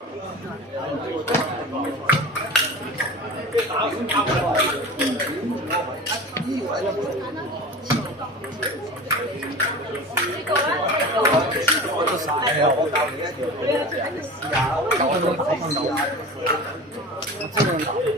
我教你一條，你試下，我都打翻到。我知道。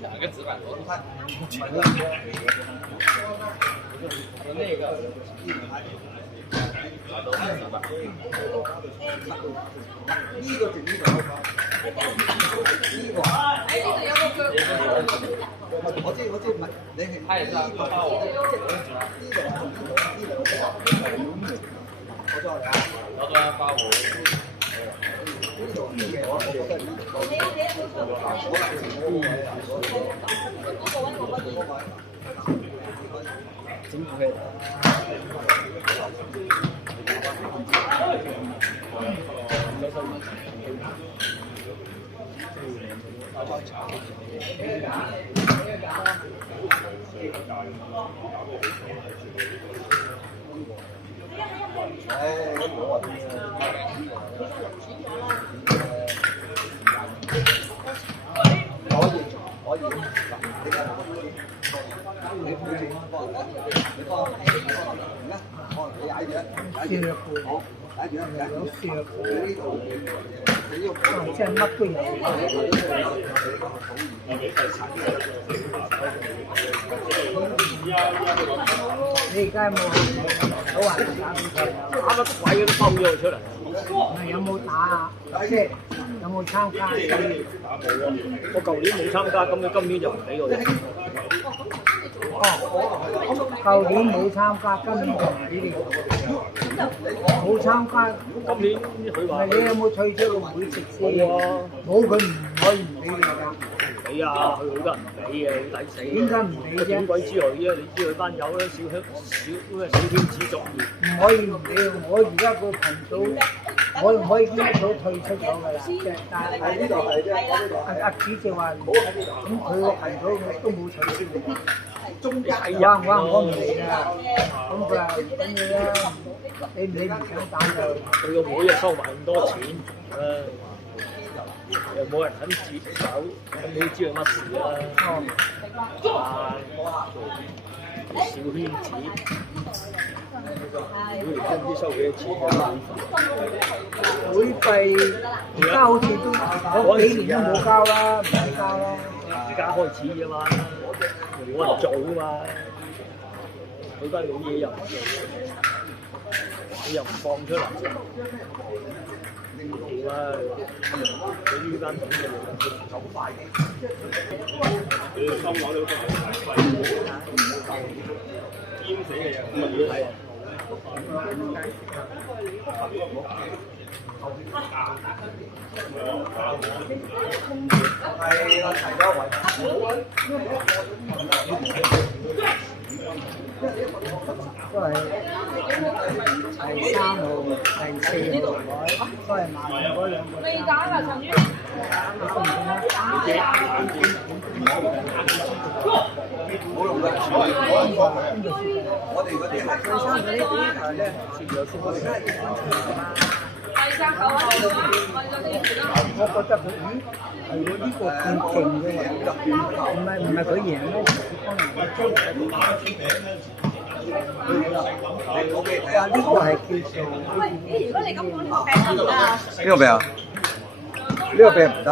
哪个纸板多看？那个。我知唔係你係呢個包喎，呢個我再嚟啊！老多包我。呢度啲嘢我覺得呢個整唔起。即係乜都有。你而家有冇好話打乜鬼都抽咗出嚟。有冇打啊？即係有冇參加？我舊年冇參加，今年就唔俾我哋。舊年冇參加，今年就唔俾你。冇參加，今年佢話你有冇退出個會籍先？冇佢唔可以唔俾你㗎。俾啊，佢好多人唔俾嘅，好抵死。點解唔俾啫？點鬼之類啫？你知佢班友咧，小圈子作業。唔可以唔俾我而家個群組，我唔可以呢一組退出咗㗎啦。但係呢度係啫，阿主席話咁佢個群組都冇取消。中間我唔嚟啦，咁佢話緊要啦，你唔想打就佢個會又收埋咁多錢，又冇人肯接手，咁你知佢乜事啦？小圈子，會員真知收幾多錢啊？會費而家好似都嗰幾年都冇交啦，唔使交啦。而家開始啫嘛，冇人做啊嘛，佢班老嘢又唔做，你又唔放出嚟，唔掂啊！佢呢班咁嘅人走快嘅，你收攞你都淹死你啊！咁啊！係我提咗位。都係第3號、第4號，都係麻煩嗰兩個。未打啊，陳宇。冇用㗎，我哋嗰啲係第3嗰啲台咧，我哋係結婚出嚟嘛。我覺得佢係喎呢個咁勁嘅喎，唔係佢贏咩？哇！呢個係叫做如果你咁講，呢個病得唔得啊？呢個病啊？呢個病唔得。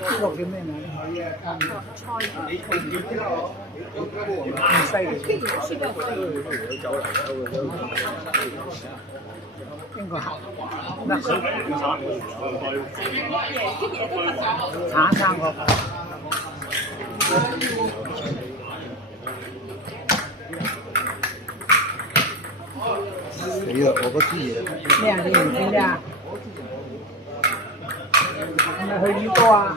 呢個叫咩名？咁犀利！邊個乜佢橙生個死啦！我嗰支嘢咩啊？你唔見咩啊？係咪去宇哥啊？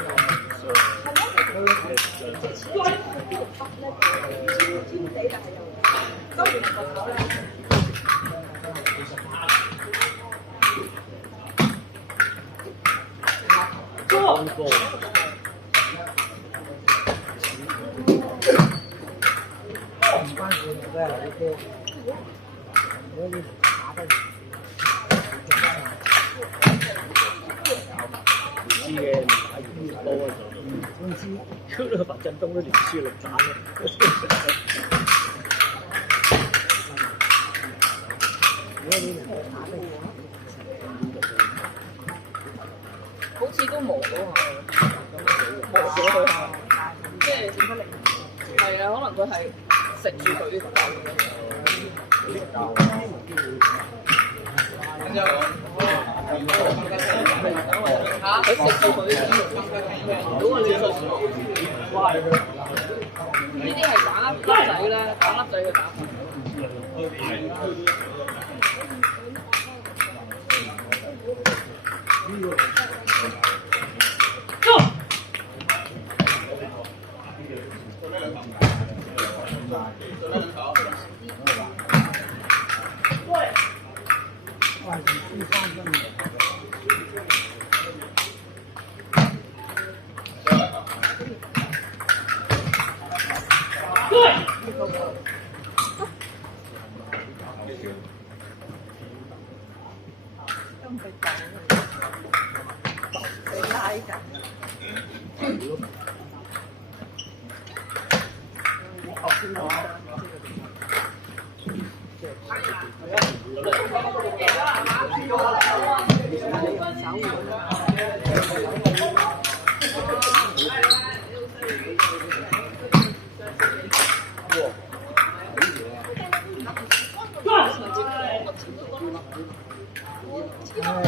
唔關事嘅，呢啲如果你打得知嘅打完波嘅時候，公司出咗白振東都連輸6盞啦。如果你唔打得好似都磨咗下，磨咗佢下，即係點不靈？係啊，可能佢係食住佢啲豆嘅。佢食住佢啲如果你呢啲係打粒仔咧，打粒仔嘅打法。哇！唔知翻真嘅。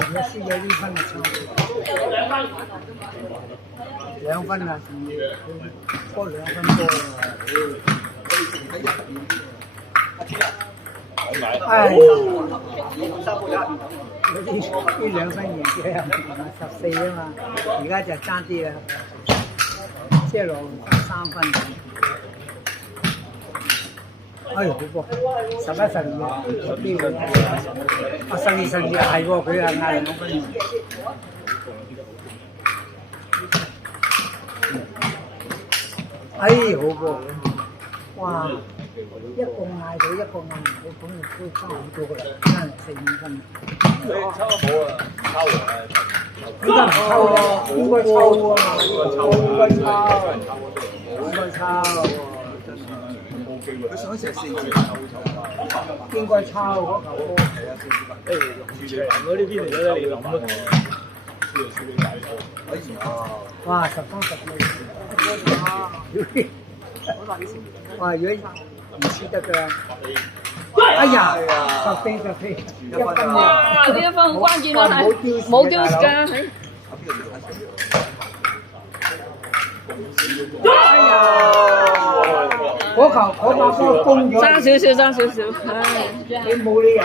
如果輸咗呢分就慘，2分啊，多2分波啊！唉，呢2分贏嘅14啊嘛，而家就爭啲啦，即係落3分。哎呀，好波！11、12啊，啲喎，啊12、12係喎，佢係嗌2分。哎，好波！哇，一個嗌到，一個嗌唔到，咁就都差好多噶啦，爭4、5分。你抽冇啊？抽啊！應該唔抽咯，應該抽喎，應該抽。佢上一次係4字抽，應該抽嗰球波。誒，住長嗰啲邊嚟咗咧？你諗啊？哎呀！哇，10分10分。哇，如果唔輸得㗎啦。哎呀，14，1分啊！呢一分好關鍵啊，係冇丟㗎。哎呀，嗰球嗰把波攻咗，爭少少，唉。你冇理由。